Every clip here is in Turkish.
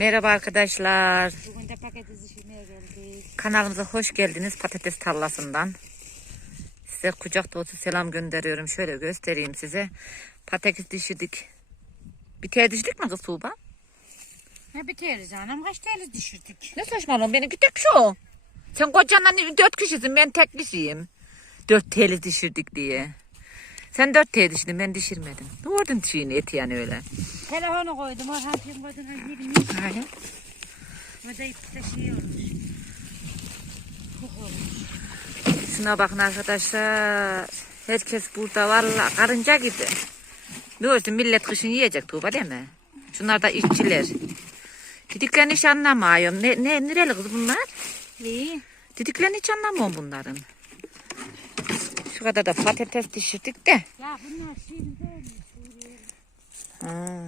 Merhaba arkadaşlar. Bugün de paket dişirmeye geldik. Kanalımıza hoş geldiniz patates tarlasından. Size kucak dolusu selam gönderiyorum. Şöyle göstereyim size. Patates dişirdik. Bir tane dişirdik mi kız Tuğba? Ne biter canım? Kaç tane düşürdük? Ne saçmalıyorsun benimki tek şu. Sen kocanla dört kişisin ben tek kişiyim. Dört teli dişirdik diye. Sen dört teli dişirdin ben dişirmedim. Ne ordun şeyini eti yani öyle. Telefonu koydum. Orhan film koydum. Yedim. Olmuş. Çok olmuş. Şuna bakın arkadaşlar. Herkes burada valla karınca gibi. Ne olsun millet kışın yiyecek Tuğba değil mi? Şunlar da işçiler. Didiklerini hiç anlamıyorum. Ne, ne, nereli kız bunlar? İyi. Didiklerini hiç anlamıyorum bunların. Şu kadar da patates pişirdik de. Ya bunlar şimdi. Ha.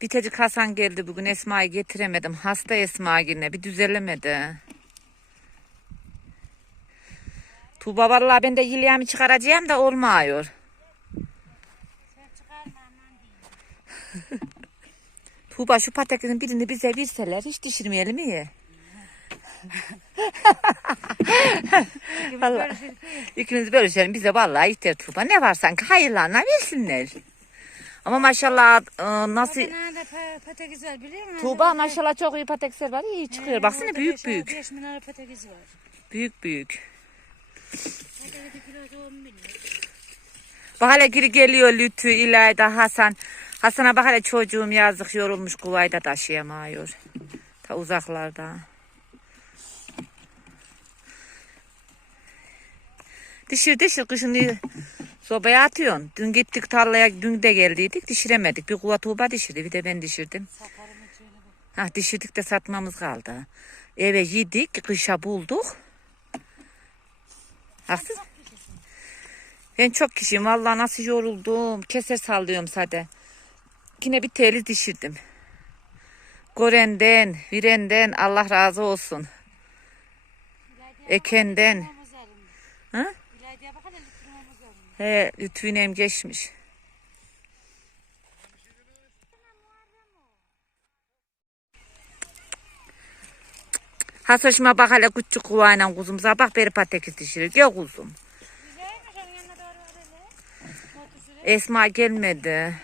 Bitecik Hasan geldi bugün Esma'yı getiremedim. Hasta Esma yine bir düzelemedi. Tuğba vallahi ben de yilyemi çıkaracağım da olmuyor. Tuğba şu patatesin birini bize verseler hiç düşürmeyelim iyi. Vallahi. İkimiz bölüşelim bize vallahi yeter Tuğba. Ne var sanki hayırlarına versinler. Ama maşallah e, nasıl... Pa- patates var biliyor musun? Tuğba maşallah çok iyi patatesler var. iyi çıkıyor. Baksana büyük büyük. 5 milyar patates var. Büyük büyük. Patates kilosu 10 bin lira. Bak hele geri geliyor Lütfü, İlayda, Hasan. Hasan'a bak hele çocuğum yazık yorulmuş kuvayda taşıyamıyor. Ta uzaklarda. Dişir dişir kışını sobaya atıyorsun. Dün gittik tarlaya dün de geldiydik dişiremedik. Bir kuva tuğba dişirdi bir de ben dişirdim. Ha dişirdik de satmamız kaldı. Eve yedik, kışa bulduk. Haksız. Ben çok kişiyim. Vallahi nasıl yoruldum. Keser sallıyorum sade. Yine bir teli dişirdim. Gorenden, virenden Allah razı olsun. Ekenden. Ha? He, lütfünem geçmiş. Hasaşıma bak hele küçük kuvayla kuzum. Sabah beri patates dişirir. Gel kuzum. Esma gelmedi.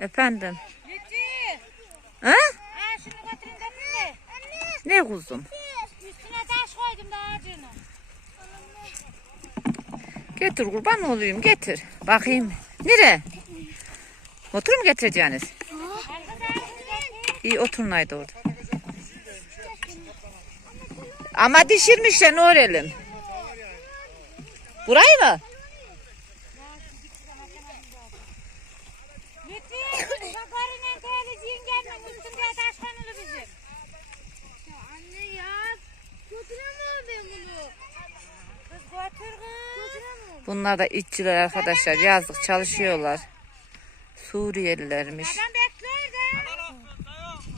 Efendim. Ha? Ne kuzum? Üstüne taş koydum da ağacını. Getir kurban olayım getir. Bakayım. Nere? Motor mu getireceksiniz? İyi oturun haydi orada. Ama dişirmişler ne öğrelim? Burayı mı? Lütfi. Sakarının televizyon gelme. Üstünde taş konulu bizim. Anne ya götüremem ben bunu. Kız götür kız. Götüremem. Bunlar da işçiler arkadaşlar. Yazdık çalışıyorlar. Suriyelilermiş.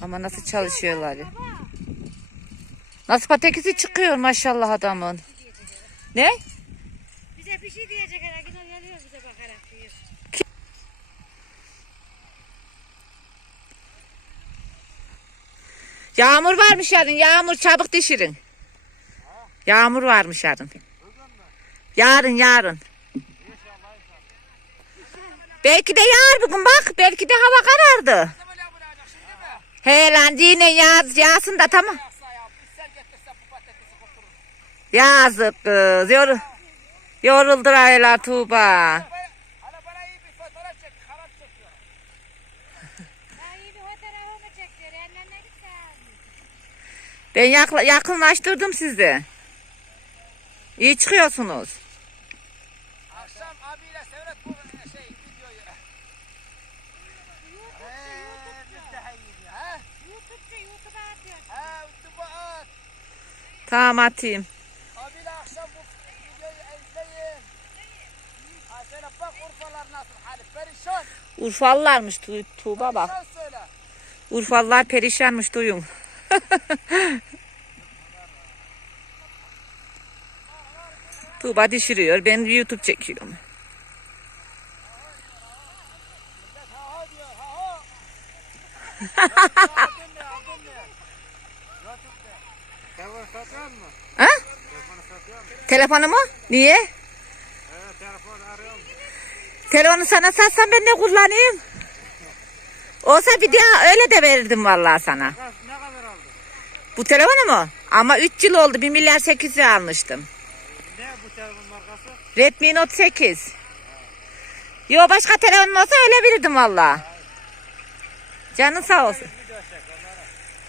Ama nasıl çalışıyorlar ya. Nasıl patatesi çıkıyor maşallah adamın. Ne? Bize bir şey diyecek herhalde. Yine geliyor bize bakarak diyor. Yağmur varmış yarın. Yağmur çabuk dişirin. Yağmur varmış yarın. Yarın yarın. Belki de yağar bugün bak. Belki de hava karardı. He lan yine yağ, yağsın da tamam. Yazık kız. Yor, Tuğba. Ellerine git sen. Ben yakla, yakınlaştırdım sizi. İyi çıkıyorsunuz. Tamam atayım. Abi de akşam bu videoyu izleyin. Hasan'a bak Urfalar nasıl hali perişan. Urfalılarmış tu Tuğba bak. Perişan söyle. Urfalılar perişanmış duyun. Tuğba düşürüyor. Ben YouTube çekiyorum. Ha? Telefonu mu? Niye? Evet telefon arıyorum. Telefonu sana satsam ben ne kullanayım? Olsa bir daha öyle de verirdim vallahi sana. Ne, ne kadar aldın? Bu telefonu mu? Ama 3 yıl oldu. 1 milyar 800 almıştım. Ne bu telefon markası? Redmi Note 8. Yo başka telefonum olsa öyle verirdim vallahi. Canın sağ olsun.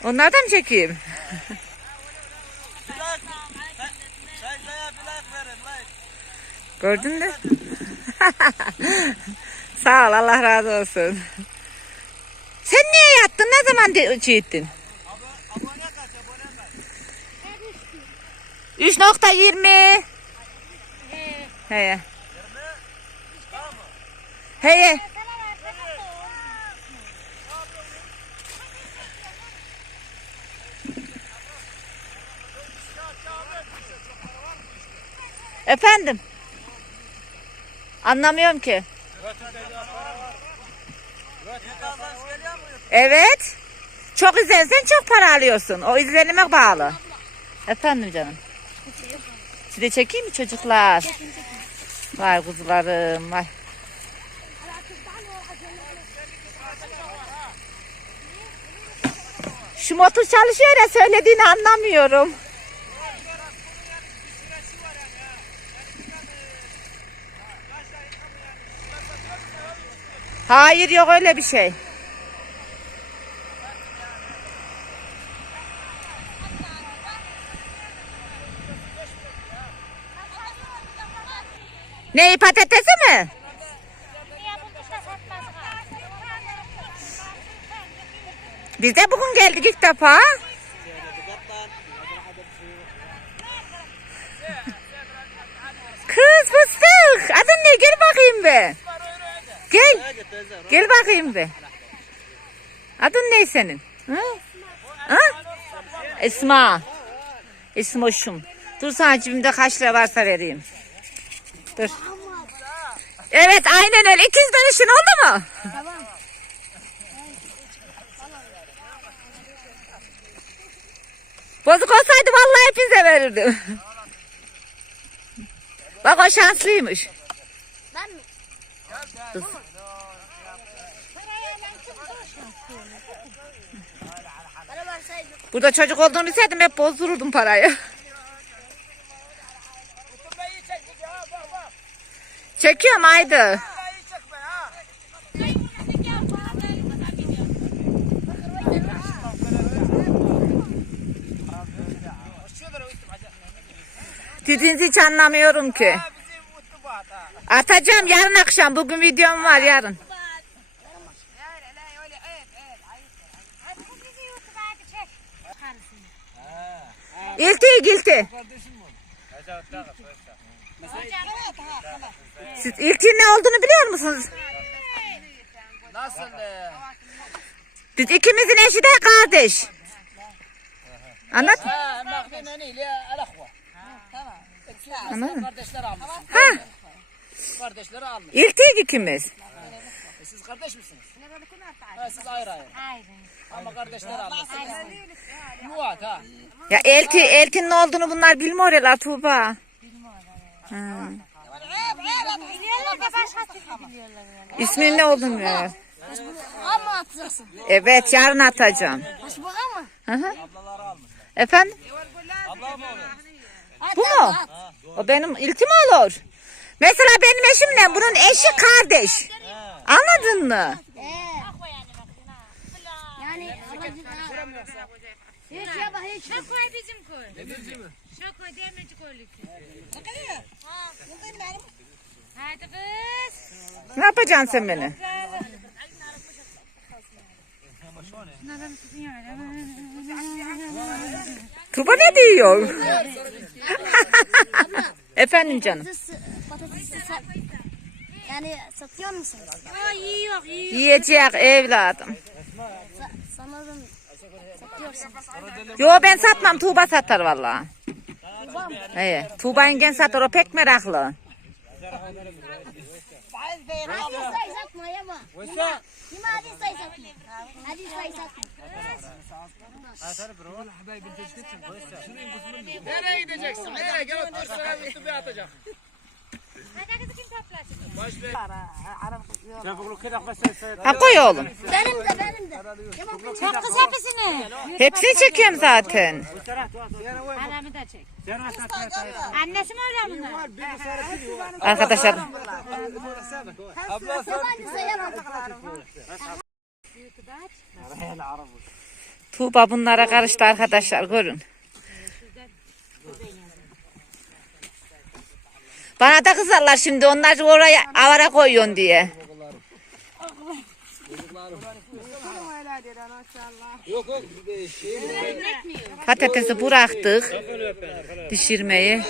Onlardan mı çekeyim? Gördün mü? Sağ ol Allah razı olsun. Sen niye yattın? Ne zaman de- şey ettin? Abone kaç abone kaç? 3.20. He. He. Efendim. Anlamıyorum ki. Evet. Çok izlersen çok para alıyorsun. O izlenime bağlı. Efendim canım. Size çekeyim mi çocuklar? Vay kuzularım vay. Şu motor çalışıyor ya söylediğini anlamıyorum. Hayır yok öyle bir şey. Ne patatesi mi? Biz de bugün geldik ilk defa. Kız fıstık. Adın ne? Gel bakayım be. Gel. Gel bakayım be. Adın ne senin? Ha? Ha? Esma. Esmoşum. Dur sana cebimde kaç lira varsa vereyim. Dur. Evet aynen öyle. İkiz dönüşün oldu mu? Bozuk olsaydı vallahi hepinize verirdim. Bak o şanslıymış. Ben mi? Kız. Bana verseydim. Burada çocuk olduğunu bilseydim hep bozdururdum parayı. Çekiyorum haydi. Dediğinizi hiç anlamıyorum ki. Ha bizim kutubat ha. Atacağım yarın akşam. Bugün videom var yarın. İlti ilti. Siz ilti ne olduğunu biliyor musunuz? Nasıl? Biz ikimizin eşi de kardeş. Anlat. Anladın almışsın. Ha, Kardeşleri almış. iltiyik ikimiz. E, siz kardeş misiniz? Ha siz ayrı ayrı. Aynen. Ama kardeşler almışsın. Muvat ha. Ya elti, eltinin ne olduğunu bunlar Tuğba. Biliyorlar da başkası biliyorlar yani. İsminin ne olduğunu bilmiyorlar. Ama atacaksın. Evet yarın atacağım. Başbakan mı? Hı hı. Efendim? Abla mı olur? Bu mu? O benim iltim olur. Mesela benim eşimle bunun eşi kardeş. Anladın mı? Yani. Hiç ya bak hiç. Şu koy bizim koy. Şu koy demirci koyluk. Hadi kız. Ne yapacaksın sen beni? Tuba ne diyor? Efendim canım. Yani satıyor musunuz? Aa iyi yok. Yiyecek evladım. Sanırım satıyorsunuz. Yo ben satmam Tuğba satar valla. Tuğba mı? He, Tuğba yengen satar o pek meraklı. Hadi satma yama. Yama hadi say satma. Hadi say satma. Nereye gideceksin? Nereye gel otur sıra bir atacak koy oğlum. Benim de benim de. Çek kız hepsini. Hepsini çekiyorum zaten. Alamı da çek. Annesi mi öyle bunlar? Arkadaşlar. Tuğba bunlara karıştı arkadaşlar görün. Bana da kızarlar şimdi onlar oraya avara koyuyorsun diye. Yok yok. Şey Patatesi bıraktık pişirmeyi.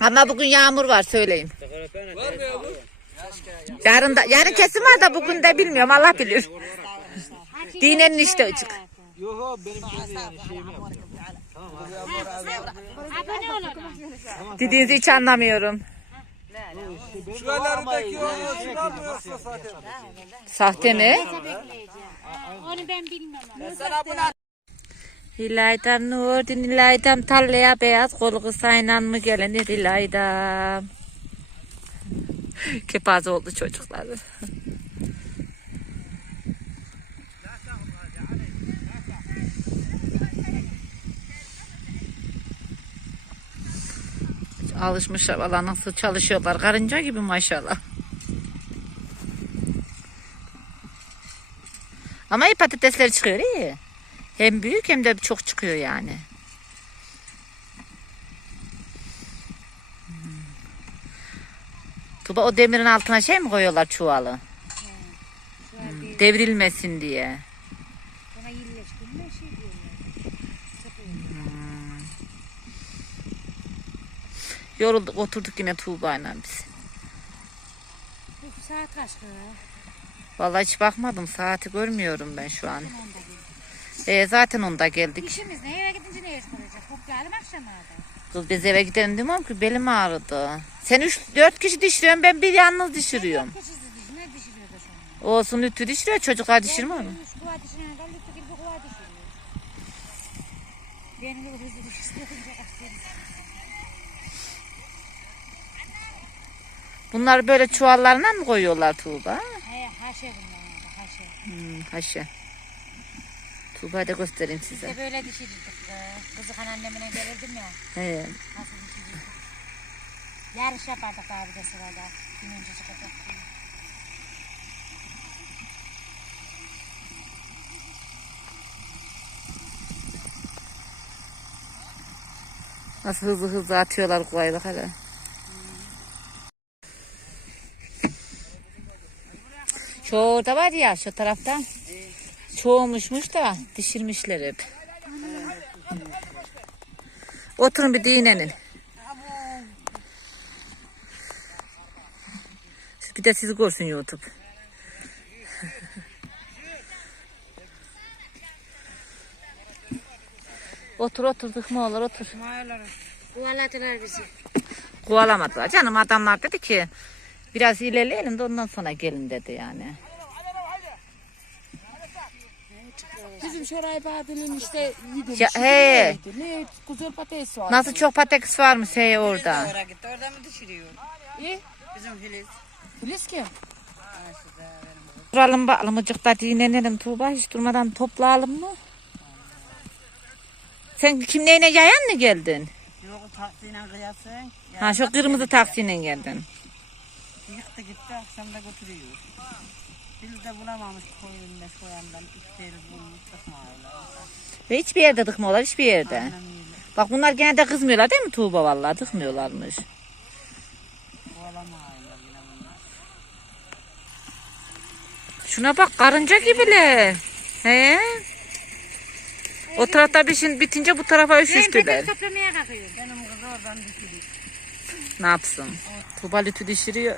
Ama bugün yağmur var söyleyeyim. var mı ya bu? Yarın da yarın kesim var da bugün de bilmiyorum Allah bilir. Dinenin işte açık. Yok benim şeyim yok. Dediğinizi hiç anlamıyorum. Şu ellerindeki o şunu yapıyorsun zaten. Sahte mi? Onu ben bilmem. ama. Sana buna İlaydam Nurdin İlaydam tarlaya beyaz kolu kısayla mı gelenir İlaydam? Kepaze oldu çocuklar. Alışmışlar valla nasıl çalışıyorlar karınca gibi maşallah. Ama iyi patatesler çıkıyor iyi. Hem büyük hem de çok çıkıyor yani. Hmm. Tuba o demirin altına şey mi koyuyorlar çuvalı? Hmm, Devrilmesin diye. Buna iyileştirme şey diyorlar. Yorulduk oturduk yine Tuğba'yla biz. Bu saat kaç kız? Vallahi hiç bakmadım saati görmüyorum ben şu an. E, zaten onda geldik. İşimiz ne? Eve gidince ne iş? Kutlayalım akşama da. Kız biz eve gidelim demem ki belim ağrıdı. Sen üç dört kişi dişiriyorsun ben bir yalnız dişiriyorum. Keçizi diş. Ne dişiliyor da sonra? Olsun lütfü dişiriyor çocuklar dişirme onu. Dişine lütfü gibi. Benim de hızlı dişliyorum. Bunlar böyle çuvallarına mı koyuyorlar Tuğba? He haşe bunlar haşe. Hmm, haşa. Tuğba da göstereyim size. Biz de böyle dişilirdik. kız. Kızık annemine gelirdim ya. He. Nasıl dişilirdik. Yarış yapardık abi de sırada. Kim önce çıkacak. Nasıl hızlı hızlı atıyorlar kolaylık hele. Şu orada var ya şu tarafta. Çoğumuşmuş da dişirmişler hep. Oturun bir dinlenin. Bir de sizi görsün YouTube. otur oturduk mu olur otur. Kovaladılar bizi. Kovalamadılar. Canım adamlar dedi ki biraz ilerleyelim de ondan sonra gelin dedi yani. Bizim Şoray Badil'in işte yedi. Ya, he. Ne güzel patates var. Nasıl çok patates var mı şey orada? Oraya gitti orada mı düşürüyor? İyi. Bizim Filiz. Polis kim? Duralım bakalım da dinlenelim Tuğba hiç durmadan toplayalım mı? Sen kimliğine yayan mı geldin? Yok taksiyle kıyasın. Ya Ha şu kırmızı taksiyle geldin. Yıktı gitti akşam da götürüyor. Biz de bulamamış koyun ne soyandan içleri bulmuş tıkmıyorlar. Ve hiçbir yerde tıkmıyorlar hiçbir yerde. Öyle Bak bunlar gene de kızmıyorlar değil mi Tuğba vallahi tıkmıyorlarmış. kovalamıyorlar yine bunlar. Şuna bak karınca gibiler. He? O tarafta bir şey bitince bu tarafa Ben üşüştüler. toplamaya kalkıyorum. Benim kız oradan düşürüyor. Ne yapsın? Tuğba lütü dişiriyor.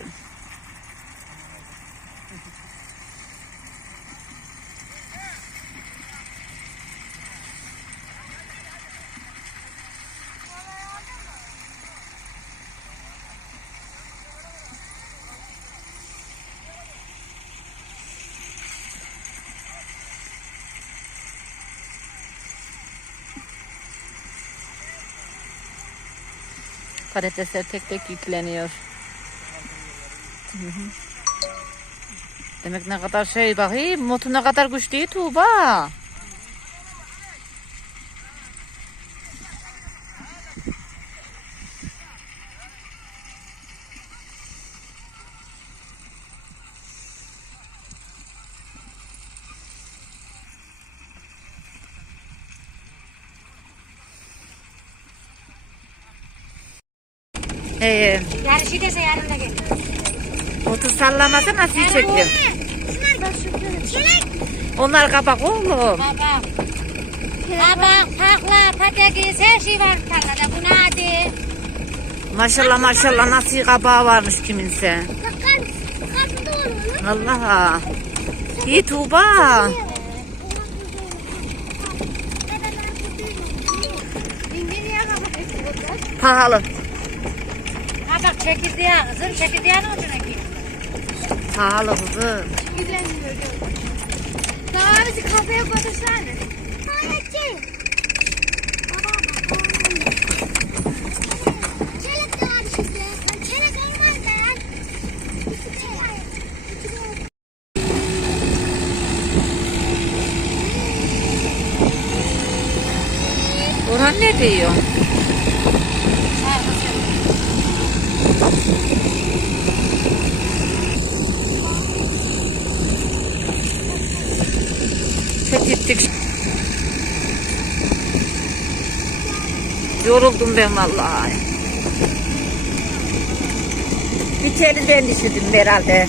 Patatesler tek tek yükleniyor. Hı hı. Demek ne kadar şey bakayım motor ne kadar güçlü Tuğba. Ee, Yarışı dese yarın da gel. motor sallamasa nasıl Çilek. Onlar kapak oğlum. Baba. Kabak, pakla, patates her şey var tarlada. Bu ne hadi? Maşallah maşallah nasıl kabağı varmış kiminse. Vallahi. İyi Tuğba. Pahalı. Kabak çekirdeği kızım. Çekirdeğin ucuna gir. Pahalı kızım. Daha bizi. Çelek olmaz ben. Orhan ne diyor? Fethettik. Yoruldum ben vallahi. Bir teli ben düşürdüm herhalde.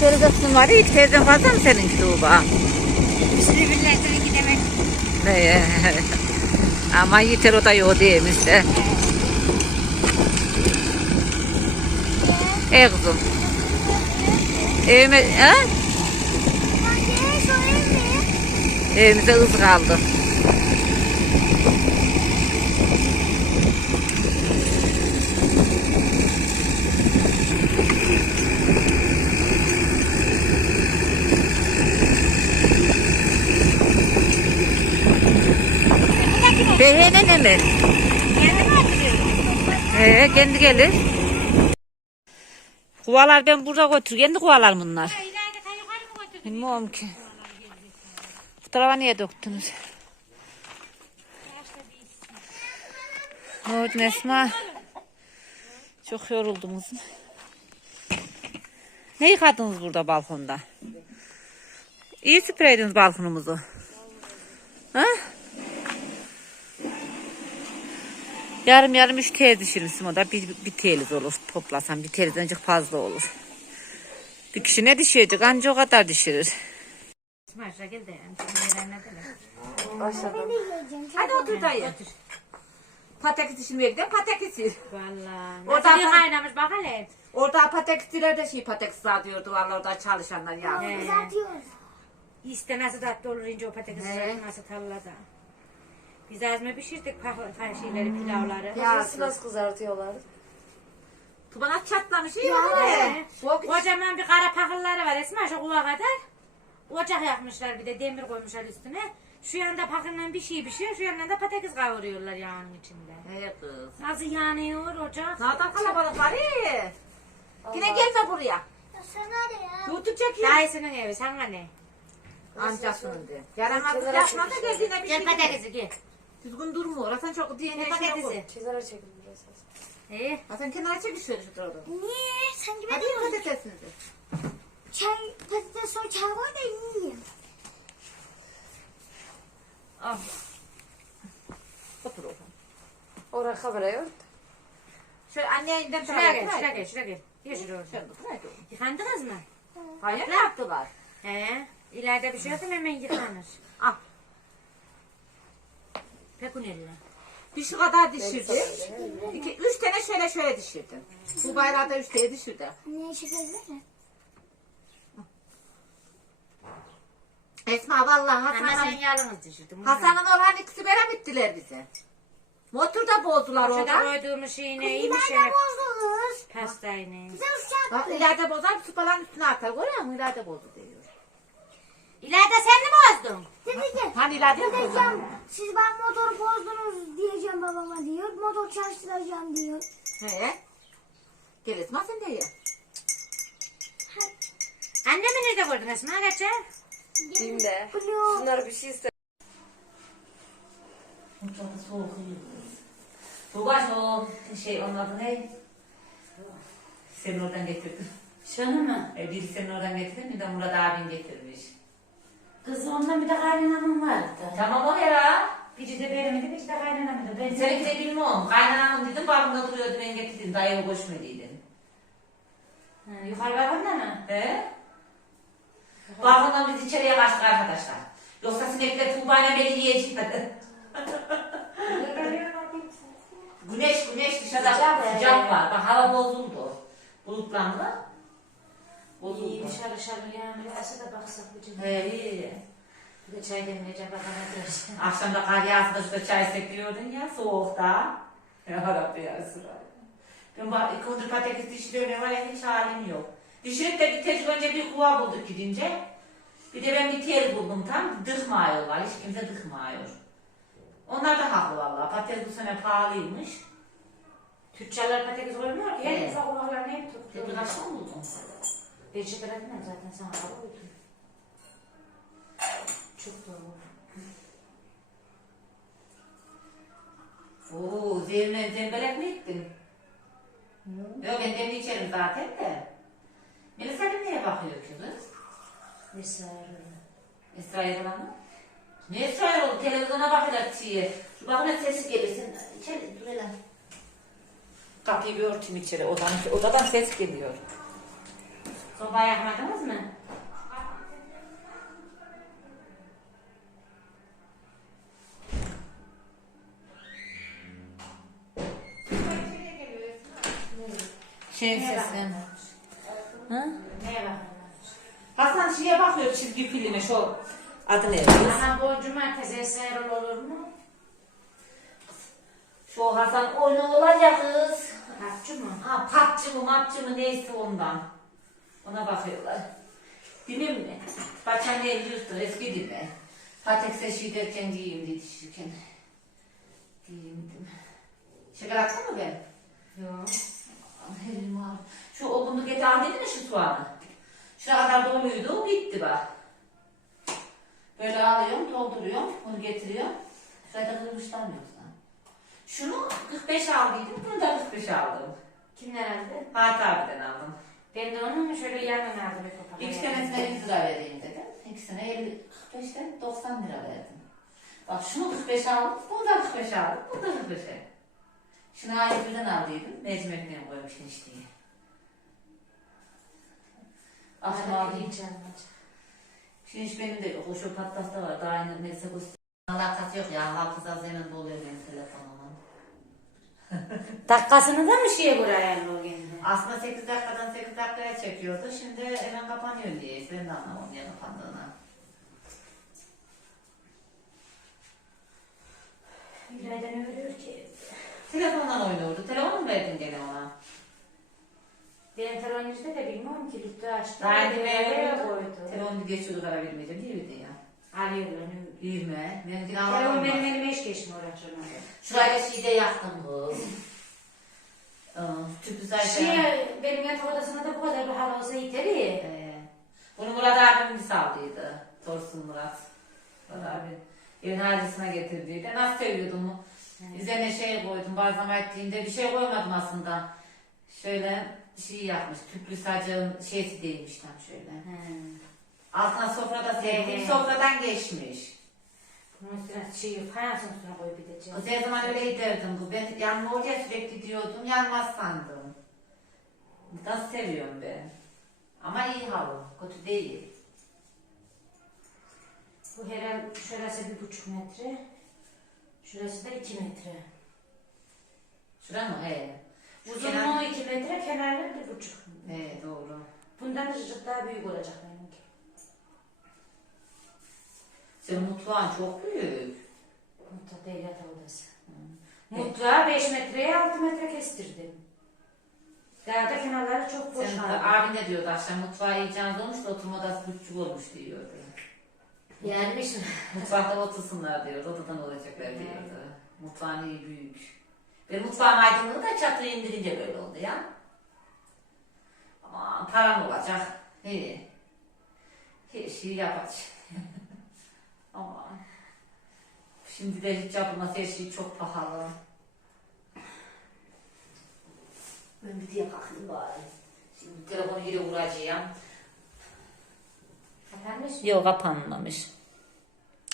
Kısmın var ya, telden fazla mı senin Tuğba? Üstü birleştirin gidemek. Ne? Ama yeter o da yok değilmiş de. Ey kızım. Evime, ha? Anne sorayım mı? Evimize hız kaldı. Behene ne mi? Ee, kendi gelir. Kuvalar ben burada götür. Kendi kuvalar bunlar. Bilmiyorum ki. Bu tarafa niye döktünüz? Evet Nesma. Çok yoruldum kızım. Ne yıkadınız burada balkonda? İyi spreydiniz balkonumuzu. Ha? Yarım yarım üç teyze düşürmüşsün o da bir, bir teyze olur toplasan bir azıcık fazla olur. Bir kişi ne düşürecek anca o kadar düşürür. Maşa gel de. Neler Hadi otur dayı. Patates işin gidelim patates. Valla. Orada Nasıl bir kaynamış bak hele. Orada patatesçiler de şey patates satıyordu valla orada çalışanlar ya. He. Atıyoruz. İşte nasıl tatlı olur ince o patates He. nasıl tarlada. Biz azme pişirdik pah- pah- şeyleri pilavları. Nasıl nasıl kızartıyorlar? Tuba nasıl çatlamış iyi iç. Kocaman bir kara pakılları var Esma şu kuva kadar. Ocak yakmışlar bir de demir koymuşlar üstüne. Şu yanda pakırla bir şey pişiyor, şu yandan da patates kavuruyorlar yağın içinde. Hey kız. Nasıl yanıyor ocak? Nereden kalabalık var iyi. Yine gelme buraya. Ya Sana de ya. YouTube çekiyor. Dayısının evi sana ne? Amcasının diye. Yaramazlık yapma da geldiğine bir Gel şey. patatesi gel. Düzgün durma orası çok diye Gel ne şey yok. patatesi. Çizara çekin biraz. İyi. Hasan kenara çek şöyle şu tarafa. Niye? Sen gibi Hadi değil mi? patatesinizi. Çay, patates soy çay koy da yiyeyim. Al. Otur oğlum. Oraya kameraya ört. Şöyle annenden Şuraya gel, şuraya gel, şuraya gel. Gel şuraya. Yıkandınız mı? Hayır ne yaptılar? He. İleride bir şey olsa hemen yıkanır. Al. Pekunella. Bir şu kadar düşürdüm. İki, üç tane şöyle şöyle düşürdüm. Bu bayrakta üç tane düşürdüm. Anne şeker verir. Esma vallahi Ama sen Hasan'ın yalnız düşürdün. Hasan'ın Orhan ikisi beraber bittiler bize. Motor da bozdular Şurada orada. koyduğumuz şeyi ne iyiymiş Nerede ya. bozdunuz? Pastayı ne. Bize uçak. Bak ileride bozar sıpaların üstüne atar. Görüyor musun? İleride bozdu diyor. İlayda sen mi bozdun? Dedeciğim. Hani ileride Dedeciğim siz ben motoru bozdunuz diyeceğim babama diyor. Motor çalıştıracağım diyor. He. Gel Esma sen de ye. Annemi nerede gördün Esma geçen? Blue. Bunlar bir şey iste. Mutfakta soğuk yiyoruz. Tuğba o şey onun adı ne? Senin oradan getirdim. Şunu mu? E, biri senin oradan getirdim bir de Murat abin getirmiş. Kız ondan bir de kaynanamın vardı. Tamam o ya. Biri de benimdi, biri de kaynanamdı. Ben Seninki de bilmem. Kaynanamın dedim babamda duruyordu ben getirdim. Dayıya koşmadıydın. Ha, yukarı balkonda mı? He? Balkondan biz içeriye kaçtık arkadaşlar. Yoksa sinekler Tuğba'yla beni yiyecekti. Güneş güneş dışarıda Sıcak, sıcak, var. Bak hava bozuldu. Bulutlandı. Bozuldu. İyi dışarı dışarı yağmur yağsa da baksak cümle. He iyi. Bir de çay demleyeceğim bakana dersin. Akşam da kar yağsa da şurada çay sekliyordun ya soğukta. Ya Rabbi ya sıra. Ben bak ilk önce patates dişliyorum var ya hiç halim yok. Dişirip de bir tek önce bir kuva bulduk gidince. Bir de ben bir tel buldum tam dıkmıyorlar. Hiç kimse dıkmıyor. Onlar da haklı valla. Patates bu sene pahalıymış. Tüccarlar patates koymuyor ki. Evet. Yani ufaklar ne tuttu? kaç mı buldun? Bir şey bırakmam zaten sana koydum. Çok doğru. Oo, zevne zembelek mi ettin? Yok ben demli içerim zaten de. Melisa bir neye bakıyor ki kız? Vesaire. Esra Yalan'ı. Ne Esra oldu? Televizyona bakıyorlar çiğe. Şu bakına sesi geliyor. Sen içeri dur hele. Kapıyı bir örteyim içeri. Odan, odadan ses geliyor. Soba yakmadınız mı? Şeyin Neye sesi. bakıyorsunuz? Ha? Neye? Hasan şeye bakıyor çizgi filmi şu adı ne? Ana bu cumartesi eser olur mu? Şu Hasan oyunu olacak kız. Hafçı mı? Ha patçı mı matçı mı neyse ondan. Ona bakıyorlar. Değil mi? Paçan ne diyorsun eski değil mi? Patekse şey derken giyeyim dedi şişirken. Giyeyim Şeker attın mı ben? Yok. Elim ağrıyor. Şu o bunu getir aldın mı şu soğanı? Şuraya kadar doluydu bitti bak. Böyle alıyorum dolduruyorum onu getiriyorum. Şurada kırmışlar mı yoksa? Şunu 45 aldıydım bunu da 45 aldım. Kimden aldı? Fatih abiden aldım. Ben de onun şöyle yanına aldım. İki tanesine 100 lira vereyim dedim. İkisine 50, 45'ten 90 lira verdim. Bak şunu 45 aldım, bunu da 45 aldım, bunu da 45'e. Şunu ayrı birden aldıydım, mercimekle koymuşsun işte. Akşam aldım. Şimdi hiç benim de yok, o şu patlasta var, daha aynı neyse bu alakası yok ya, hafıza hemen doluyor benim telefonumun. Dakikasını da mı şeye buraya o kendine? Aslında 8 dakikadan 8 dakikaya çekiyordu, şimdi hemen kapanıyor diye, ben de anlamadım niye kapandığını. Yüreğden örüyor ki. Telefondan oynuyordu. Telefonu mu verdin gene ona? Benim telefon yüzde de bilmiyorum ki lütfen açtı. Daha Nereye ne koydu? Telefonu geçiyordu para vermeyeceğim değil mi ya? Alıyorlar. Verme. Benimkini Telefon alamam. benim elime eş geçmiyor uğraşıyorum. Şuraya şeyde yaktım kız. Zaten. Şey, benim yatak odasında da bu kadar bir hal olsa yeter ya. Ee, bunu Murat abim saldıydı. Torsun Murat. Murat abi. Evin harcısına getirdiydi. Nasıl seviyordum mu? Üzerine şey koydum. Bazlama ettiğinde bir şey koymadım aslında. Şöyle şey yapmış. Tüplü sacığın şeysi değilmiş tam şöyle. Altına sofrada sevdiğim sofradan geçmiş. Bunun üstüne şey. Fayansın üstüne koyup gideceğim. Kız her zaman öyle giderdim. Bu ben yanma oraya sürekli diyordum. Yanmaz sandım. Nasıl seviyorum ben. Ama iyi halı. Kötü değil. Bu herhal şurası bir buçuk metre. Şurası da iki metre. Şura mı? He. Uzunluğu iki metre, kenarları bir buçuk. He doğru. Bundan azıcık daha büyük olacak benimki. Senin mutfağın çok büyük. Mutfak yatak odası. Mutfağı 5 metreye 6 metre kestirdim. Daha da kenarları çok boş Senin kaldı. abin de diyordu akşam mutfağı iyice olmuş da oturma odası küçük olmuş diyordu. Gelmiş. Mutfakta otursunlar diyor. Odadan olacaklar diyordu. Mutfağın iyi büyük. Ve mutfağın aydınlığı da çatıyı indirince böyle oldu ya. Aman paran olacak. İyi. Her şeyi yapacak. Aman. Şimdi de hiç yapılmaz. Her şey çok pahalı. Ben bir diye kalkayım bari. Şimdi telefonu yine vuracağım. Kapanmış mı? Yok kapanmamış.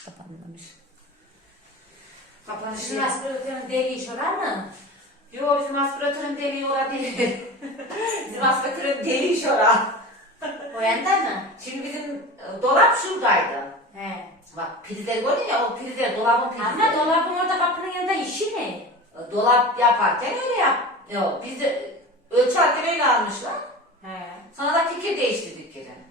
Kapanmamış. Kapanış Şu aspiratörün deliği şurar mı? Yok bizim aspiratörün deliği ora değil. bizim aspiratörün deliği şora. O yanda mı? Şimdi bizim e, dolap şuradaydı. He. Bak prizleri gördün ya o prizler dolabın prizleri. Ama dolabın orada kapının yanında işi ne? E, Dolap yaparken öyle yap. Yok biz de ölçü aleten öyle almışlar. He. Sonra da fikir değiştirdik geri.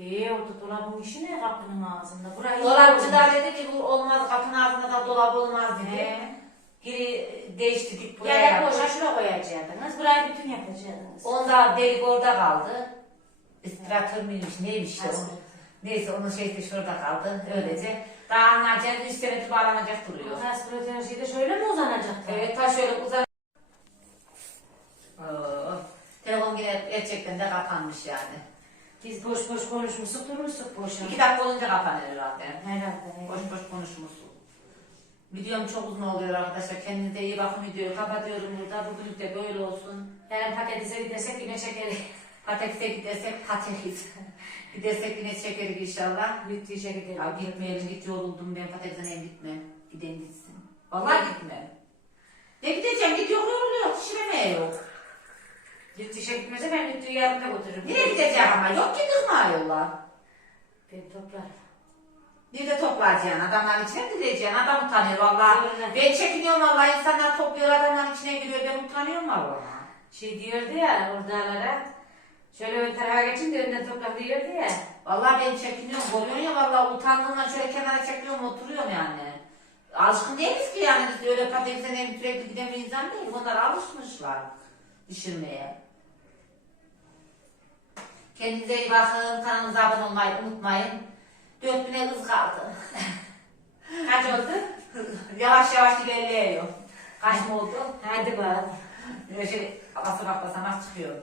Yok be orada dolabın işi ne kapının ağzında? Burayı Dolapçı da dedi ki bu olmaz kapının ağzında da dolap olmaz dedi. He. Geri değiştirdik buraya Ya da boşa şuna koyacaktınız. Burayı bütün yapacaktınız. Onda delik orada kaldı. İstiratör müymüş neymiş ya o. Neyse onun şeysi şurada kaldı öylece. Daha anlayacağınız üst seneti bağlanacak duruyor. Aspiratörün şeyi de şöyle mi uzanacak? Evet ta şöyle uzan. Oo, Telefon yine gerçekten de kapanmış yani. Biz boş boş konuşmuştuk durmuştuk boşuna. İki dakika olunca kapanır herhalde. Herhalde. Boş boş konuşmuşsun. Videom çok uzun oluyor arkadaşlar. Kendinize iyi bakın videoyu kapatıyorum burada. Bugünlük de böyle olsun. Yarın paketize gidersek yine çekeriz. Patekse gidersek patekiz. gidersek yine çekeriz inşallah. Büyük işe gidelim. Ya gitmeyelim git yoruldum ben patatesine hem gitmem. Giden gitsin. Vallahi gitmem. Ne gideceğim git yok yoruluyor şişiremeye yok. Yurt gitmese ben Lütfü'yü yarın da götürürüm. Nereye gideceğim ama yok ki kızma yollar. Ben toplarım. Bir de toplayacaksın adamların içine mi gideceksin adam utanıyor vallahi. Öyle. Ben çekiniyorum vallahi insanlar topluyor adamların içine giriyor ben utanıyorum vallahi. Şey diyordu ya oradalara. Şöyle ön tarafa geçin de önden topla diyordu ya. Vallahi ben çekiniyorum koruyorsun ya vallahi utandığımdan şöyle kenara çekiliyorum oturuyorum yani. Alışkın değiliz ki yani biz öyle patatesine hem sürekli giden bir insan değil. Bunlar alışmışlar pişirmeye. Kendinize iyi bakın. Kanalımıza abone olmayı unutmayın. 4000'e kız kaldı. Kaç oldu? yavaş yavaş ilerliyor. Kaç mı oldu? Hadi bakalım. Böyle şey basamak basamak çıkıyor.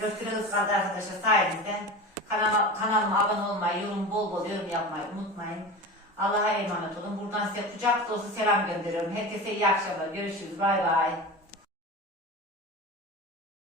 4000'e kız kaldı arkadaşlar sayenizde. Kanalıma, kanalıma abone olmayı, yorum bol bol yorum yapmayı unutmayın. Allah'a emanet olun. Buradan size kucak dolusu selam gönderiyorum. Herkese iyi akşamlar. Görüşürüz. Bay bay.